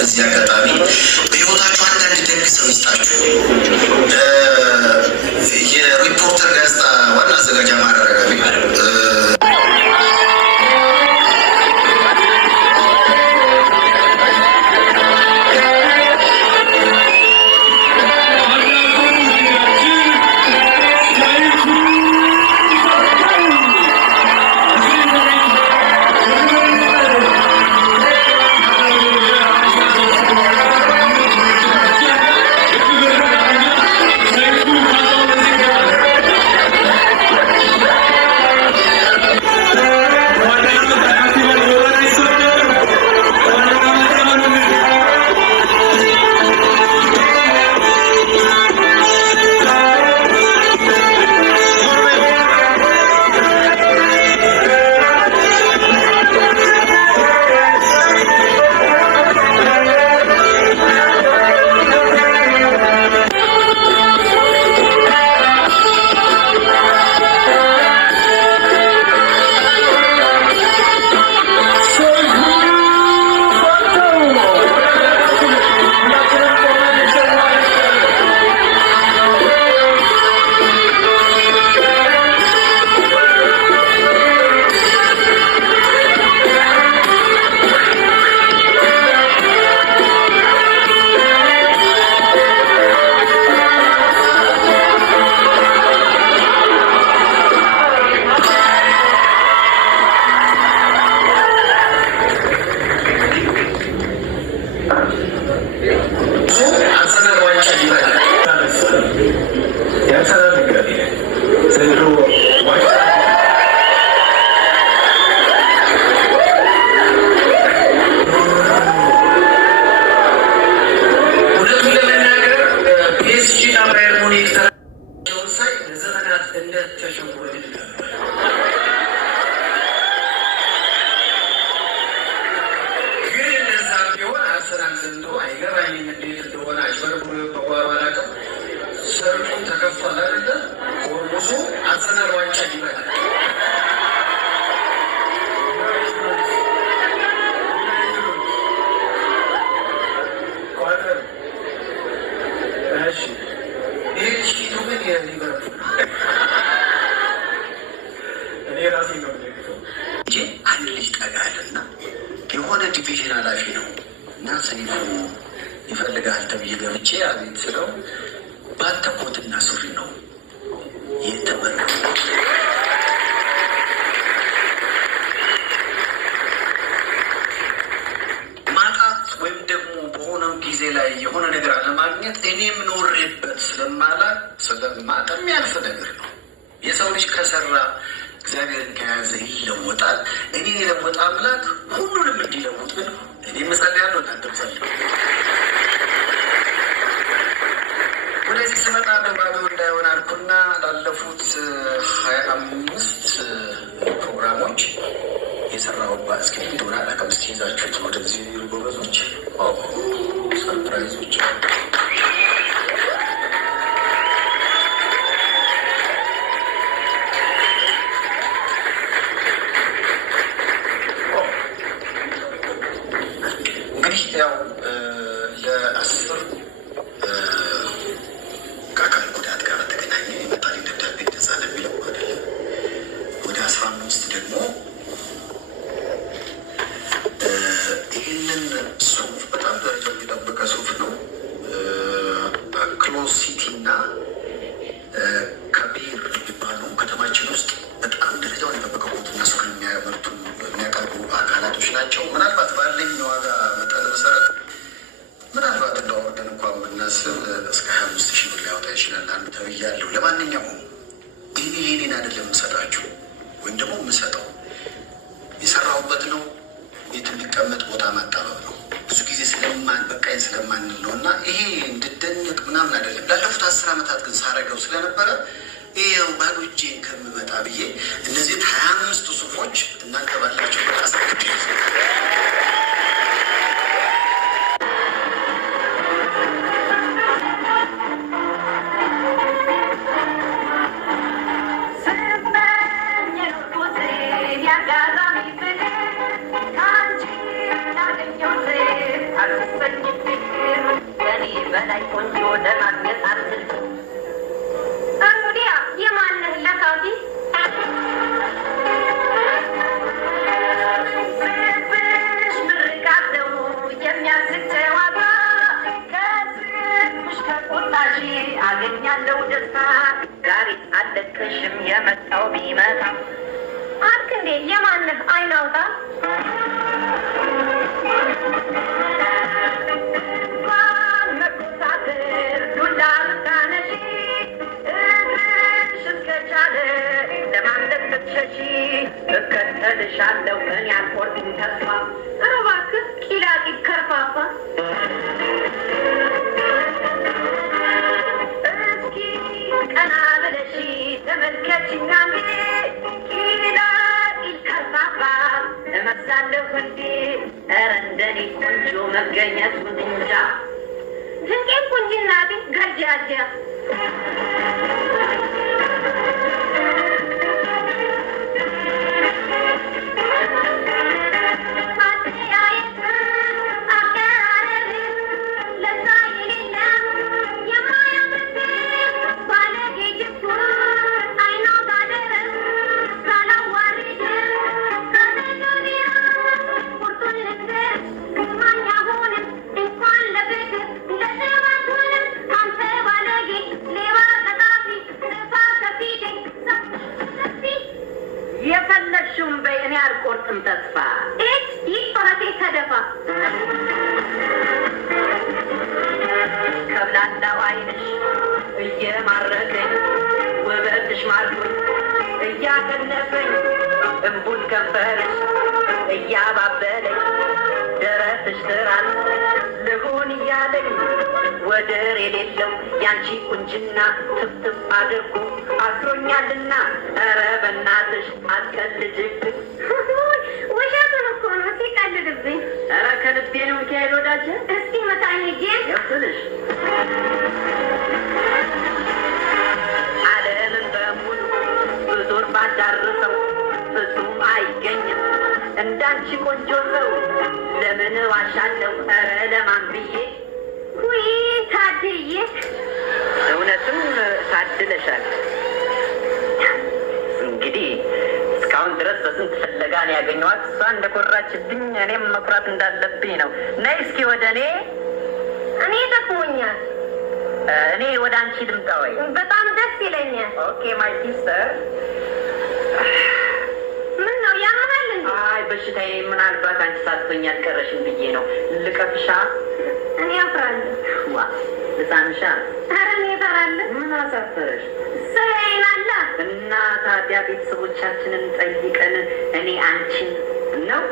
በዚህ አጋጣሚ በህይወታችሁ አንዳንድ ደግ ሰው ይስጣችሁ። የሪፖርተር ጋዜጣ ዋና አዘጋጅ ማረጋቢ የሆነ ዲቪዥን ኃላፊ ነው እና ሰይፉ ይፈልጋል ተብዬ ገብቼ አቤት ስለው ባንተ ኮትና ሱሪ ነው የተመረጠው። ማጣት ወይም ደግሞ በሆነው ጊዜ ላይ የሆነ ነገር አለማግኘት እኔም ኖሬበት ስለማጠም ያልፍ ነገር ነው። የሰው ልጅ ከሰራ እግዚአብሔርን ከያዘ ይለወጣል። እኔን የለወጠ አምላክ ሁሉንም እንዲለውጥ ግን እኔ እጸልያለሁ፣ እናንተም ጸልዩ። ወደዚህ ስመጣ ባዶ እንዳይሆን አልኩና ላለፉት 25 ፕሮግራሞች የሰራሁባት እስኪ እንደሆነ አላውቅም። እስኪ ይዛችሁት ወደዚህ ጎበዞች ሰርፕራይዞች ያው ለ10 ከአካል ጉዳት ጋር ተገናኘ የመጣልኝ ደብዳቤ እንደዛ ለሚለው አይደለም። ወደ 15 ደግሞ ይህንን ሱፍ በጣም ደረጃው የጠበቀ ሱፍ ነው። ክሎዝ ሲቲ እና ከቢር የሚባሉ ከተማችን ውስጥ በጣም ደረጃውን የጠበቀ ቦትና ሱፍ የሚያቀርቡ አካላቶች ናቸው። ምናልባት ባለኝ ዋጋ መጠን መሰረት ምናልባት እንዳወርደን እንኳን ብናስብ እስከ 25,000 ብር ሊያወጣ ይችላል አንዱ ተብያለሁ። ለማንኛውም ይህኔን አይደለም የምሰጣችሁ ወይም ደግሞ የምሰጠው የሰራሁበት ነው። ቤት የሚቀመጥ ቦታ ማጣበብ ነው። ብዙ ጊዜ በቃኝ ስለማንል ነው እና ይሄ እንድደነቅ ምናምን አይደለም። ላለፉት 10 ዓመታት ግን ሳረገው ስለነበረ ይኸው ባዶ እጄን ከምመጣ ብዬ እነዚህን 25 ሱፎች እናንተ ባላቸው በቃሳቶች I'm በላይ ቆንጆ ለማግኘት አትል። እንግዲያ የማንህ ለካውዲ ስብሽ ምርቃት ነው የሚያስቅ ጨዋታ ከስብሽ ከቆጣሽ አገኛለሁ ደስታ ዛሬ አለቅሽም የመጣው ቢመጣ አልክ እንዴ የማንህ አይናውጣ መቆጣትር ዱላ ምታነሺ እግርሽ እስከቻለ ለማምለጥ ብትሸሺ እከተልሻለሁ እኔ አልቆርጥም ተስፋ ኧረ እባክህ ቂላቂት ከርፋፋ እስኪ ቀና ብለሽ ተመልከችኝ አንዴ ቂላቂት ከርፋፋ እመስላለሁ እንዴ ኧረ እንደኔ ቆንጆ መገኘቱን እንጃ ድንቄም ቁንጅናቴ ገርጃጃ የፈለግሽውን በይ እኔ አልቆርጥም ተስፋ ይህ ፈረቴ ተደፋ ከብላላው ዓይንሽ እየማረከኝ ውበትሽ ማርኮኝ እያገነፈኝ እምቡል ከንፈርሽ እያባበለኝ ደረትሽ ትራስ ልሁን እያለኝ ወደር የሌለው ያንቺ ቁንጅና ትፍትፍ አድርጎ አስሮኛልና ኧረ በእናትሽ አትቀልጅብኝ። ውሸቱን እኮ ነው ሲቀልድብኝ። ኧረ ከልቤ ነው ሚካኤል ወዳጄ። እስኪ መታኝ ጌን ያስልሽ ዓለምን በሙሉ ብዙር ባዳርሰው ፍጹም አይገኝም እንዳንቺ ቆንጆ ሰው ለምን ዋሻለሁ ኧረ ለማን ብዬ ውይ ታድዬ እውነትም ታድለሻል። እንግዲህ እስካሁን ድረስ በስንት ፍለጋ ነው ያገኘኋት። እሷ እንደኮራችብኝ እኔም መኩራት እንዳለብኝ ነው። ነይ እስኪ ወደ እኔ ደክሞኛል። እኔ ወደ አንቺ ልምጣ ወይ? በጣም ደስ ይለኛል። ኦኬ ማይ ሲስተር። ምን ነው ያመሃል እንዴ? አይ በሽታዬ ምናልባት አንቺ ሳትሆኝ አልቀረሽም ብዬ ነው። ልቀፍሻ? እኔ አፍራለሁ። ዋ ልሳምሻ? ኧረ እኔ እፈራለሁ። ምን አሳፈረሽ? ሰይናላ እና ታዲያ ቤተሰቦቻችንን ጠይቀን እኔ አንቺን ነው